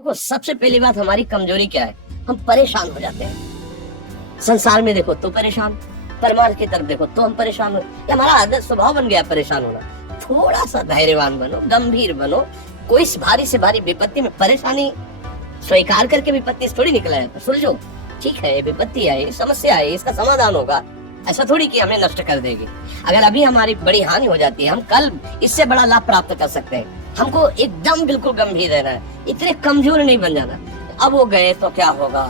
देखो, सबसे पहली बात हमारी कमजोरी क्या है, हम परेशान हो जाते हैं। संसार में देखो तो परेशान, परमार्थ की तरफ देखो तो हम परेशान हो। ये हमारा आदत स्वभाव बन गया परेशान होना। थोड़ा सा धैर्यवान बनो, गंभीर बनो। कोई भारी से भारी विपत्ति में परेशानी स्वीकार करके विपत्ति से थोड़ी निकला है। सुलझो, ठीक है, ये विपत्ति है, समस्या है, इसका समाधान होगा। ऐसा थोड़ी कि हमें नष्ट कर देगी। अगर अभी हमारी बड़ी हानि हो जाती है, हम कल इससे बड़ा लाभ प्राप्त कर सकते हैं। हमको एकदम बिल्कुल गंभीर रहना है, इतने कमजोर नहीं बन जाना। अब वो गए तो क्या होगा,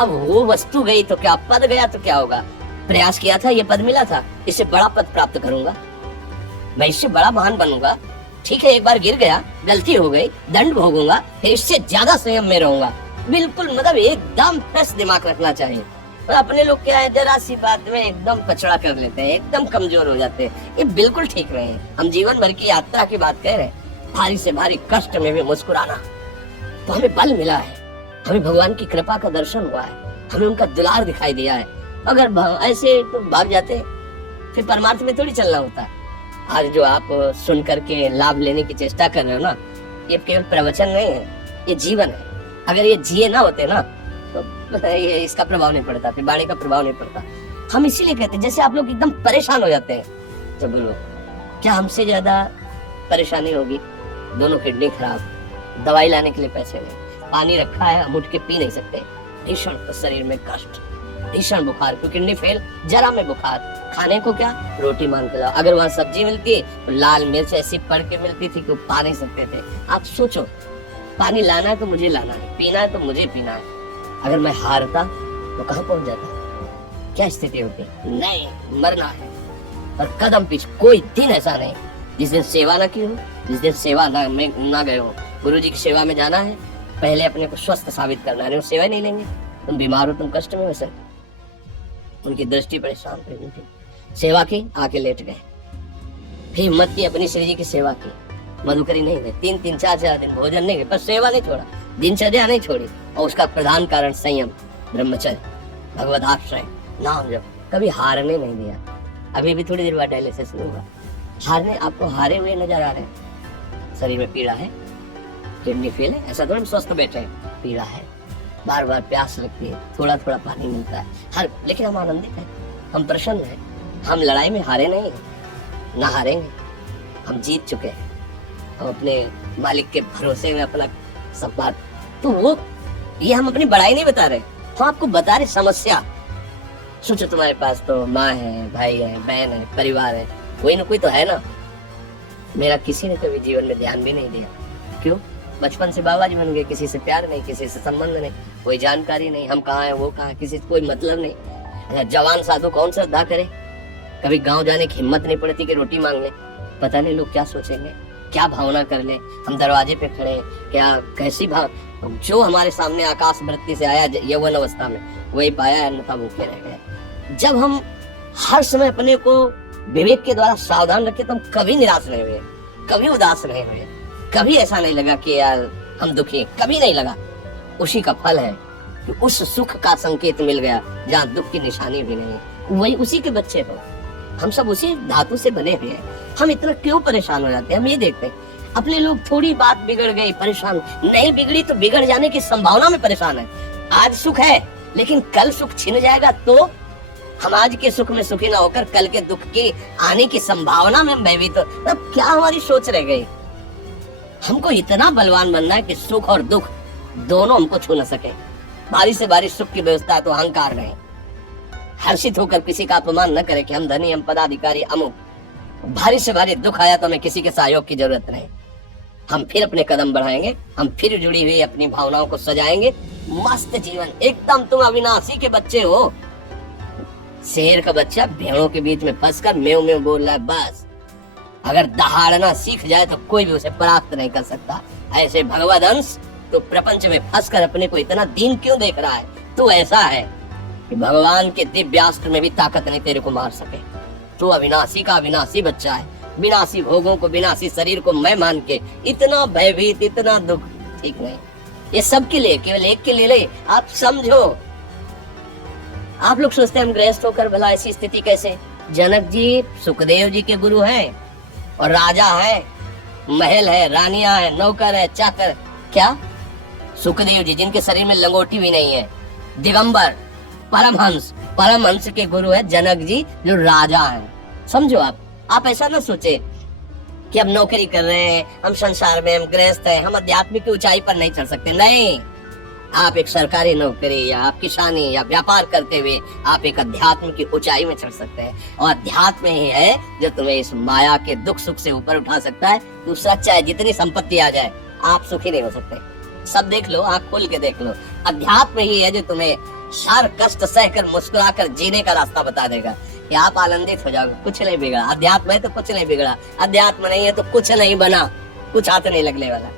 अब वो वस्तु गई तो क्या, पद गया तो क्या होगा। प्रयास किया था, ये पद मिला था, इससे बड़ा पद प्राप्त करूंगा, मैं इससे बड़ा महान बनूंगा। ठीक है, एक बार गिर गया, गलती हो गई, दंड भोगूंगा, फिर इससे ज्यादा संयम में रहूंगा। बिल्कुल, मतलब एकदम फ्रेश दिमाग रखना चाहिए। और अपने लोग क्या है, जरा सी बात में एकदम कचड़ा कर लेते हैं, एकदम कमजोर हो जाते हैं। ये बिल्कुल ठीक नहीं है। हम जीवन भर की यात्रा की बात कह रहे हैं, भारी से भारी कष्ट में भी मुस्कुराना, तो हमें बल मिला है, हमें भगवान की कृपा का दर्शन हुआ है, हमें उनका दुलार दिखाई दिया है। अगर ऐसे तो भाग जाते, फिर परमार्थ में थोड़ी चलना होता है। आज जो आप सुन करके लाभ लेने की चेष्टा कर रहे हो ना, ये केवल प्रवचन नहीं है, ये जीवन है। अगर ये जिए ना होते ना तो ये इसका प्रभाव नहीं पड़ता, फिर वाणी का प्रभाव नहीं पड़ता। हम इसीलिए कहते हैं, जैसे आप लोग एकदम परेशान हो जाते हैं, तो बोलो क्या हमसे ज्यादा परेशानी होगी। दोनों किडनी खराब, दवाई लाने के लिए पैसे नहीं, पानी रखा है, हम उठ के पी नहीं सकते, भीषण शरीर में कष्ट, भीषण बुखार, क्योंकि किडनी फेल, जरा में बुखार, खाने को क्या, रोटी मान के लाओ। अगर वहाँ सब्जी मिलती तो लाल मिर्च ऐसी पड़ के मिलती थी कि पा नहीं सकते थे। आप सोचो, पानी लाना है तो मुझे लाना है, पीना है तो मुझे पीना है। अगर मैं हारता तो कहाँ पहुंच जाता, क्या स्थिति होती, नहीं, मरना है। और कदम पीछे कोई दिन ऐसा नहीं जिस दिन सेवा ना की हो, जिस दिन सेवा ना गए हो। गुरु जी की सेवा में जाना है, पहले अपने को स्वस्थ साबित करना है। सेवा नहीं लेंगे, तुम बीमार हो, तुम कष्ट में हो सर। उनकी दृष्टि परेशान थी, सेवा की, आके लेट गए। फिर हिम्मत की, अपनी श्री जी की सेवा की, मधुकरी नहीं गए, 3-3, 4-4 दिन भोजन नहीं गए, पर सेवा नहीं छोड़ा, दिनचर्या नहीं छोड़ी। और उसका प्रधान कारण संयम, ब्रह्मचर्य, भगवत आश्रय, नाम जप, कभी हारने नहीं दिया। अभी भी थोड़ी देर बाद डायलिसिस होगा, हारने, आपको हारे हुए नजर आ रहे हैं। शरीर में पीड़ा है, किडनी फेल है, ऐसा थोड़ा स्वस्थ बैठे हैं, पीड़ा है, बार बार प्यास लगती है, थोड़ा थोड़ा पानी मिलता है हर, लेकिन हम आनंदित हैं, हम प्रसन्न हैं। हम लड़ाई में हारे नहीं हैं, ना हारेंगे, हम जीत चुके हैं। हम अपने मालिक के भरोसे में अपना सब बात, तो वो ये हम अपनी बड़ाई नहीं बता रहे, हम आपको बता रहे समस्या। सोचो, तुम्हारे पास तो माँ है, भाई है, बहन है, परिवार है, कोई ना कोई तो है ना। मेरा किसी ने कभी जीवन में ध्यान भी नहीं दिया, क्यों? बचपन से बाबा जी बन गए, किसी से प्यार नहीं, किसी से संबंध नहीं, कोई जानकारी नहीं, हम कहाँ हैं, वो कहाँ, किसी से कोई मतलब नहीं। जवान साधु कौन श्रद्धा करे, कभी गांव जाने की हिम्मत नहीं पड़ती कि रोटी मांग ले। पता नहीं लोग क्या सोचेंगे, क्या भावना कर ले। हम दरवाजे पे खड़े, क्या कैसी भाव, जो हमारे सामने आकाश वृत्ति से आया यौवन अवस्था में, वही पाया, अन्यथा भूखे रह गए। जब हम हर समय अपने को विवेक के द्वारा सावधान रखे, तो हम कभी निराश नहीं हुए, कभी उदास नहीं हुए, कभी ऐसा नहीं लगा कि यार हम दुखी, कभी नहीं लगा। उसी का फल है कि उस सुख का संकेत मिल गया जहाँ दुख की निशानी भी नहीं। वही उसी के बच्चे हो, हम सब उसी धातु से बने हुए हैं। हम इतना क्यों परेशान हो जाते हैं? हम ये देखते हैं अपने लोग, थोड़ी बात बिगड़ गई परेशान, नहीं बिगड़ी तो बिगड़ जाने की संभावना में परेशान है। आज सुख है, लेकिन कल सुख छिन जाएगा, तो हम आज के सुख में सुखी ना होकर कल के दुख की आने की संभावना में भयभीत हो। तब क्या हमारी सोच रह गई? हमको इतना बलवान बनना है कि सुख और दुख दोनों हमको छू न सके। भारी से भारी सुख की व्यवस्था है तो अहंकार नहीं, हर्षित होकर किसी का अपमान न करे कि हम धनी, हम पदाधिकारी, अमुक। भारी से भारी दुख आया तो हमें किसी के सहयोग की जरूरत नहीं, हम फिर अपने कदम बढ़ाएंगे, हम फिर जुड़ी हुई अपनी भावनाओं को सजाएंगे। मस्त जीवन, एकदम तुम अविनाशी के बच्चे हो। शेर का बच्चा भेड़ों के बीच में फंसकर मेव मेव बोल रहा है, बस अगर दहाड़ना सीख जाए तो कोई भी उसे परास्त नहीं कर सकता। ऐसे भगवद अंश तो प्रपंच में फंसकर अपने को इतना दीन क्यों देख रहा है? तो ऐसा है कि भगवान के दिव्यास्त्र में भी ताकत नहीं तेरे को मार सके। तो अविनाशी का अविनाशी बच्चा है, विनाशी भोगों को, विनाशी शरीर को मैं मान के इतना भयभीत, इतना दुख, ठीक नहीं। ये सबके लिए, केवल एक के लिए नहीं। आप समझो, आप लोग सोचते हैं हम गृहस्थ होकर भला ऐसी स्थिति कैसे? जनक जी सुखदेव जी के गुरु हैं, और राजा है, महल है, रानियां है, नौकर है, चाकर, क्या सुखदेव जी जिनके शरीर में लंगोटी भी नहीं है, दिगंबर, परमहंस, परमहंस के गुरु है जनक जी जो राजा हैं। समझो आप ऐसा ना सोचे कि हम नौकरी कर रहे हैं, हम संसार में, हम गृहस्थ हैं, हम आध्यात्मिक की ऊंचाई पर नहीं चढ़ सकते। नहीं, आप एक सरकारी नौकरी या आप किसानी या व्यापार करते हुए आप एक अध्यात्म की ऊंचाई में चढ़ सकते हैं। और अध्यात्म ही है जो तुम्हें इस माया के दुख सुख से ऊपर उठा सकता है। दूसरा, चाहे जितनी संपत्ति आ जाए, आप सुखी नहीं हो सकते। सब देख लो, आंख खोल के देख लो, अध्यात्म ही है जो तुम्हें सार कष्ट सहकर मुस्कुराकर जीने का रास्ता बता देगा कि आप आनंदित हो जाओगे। कुछ नहीं बिगड़ा, अध्यात्म है तो कुछ नहीं बिगड़ा, अध्यात्म नहीं है तो कुछ नहीं बना, कुछ हाथ नहीं लगने वाला।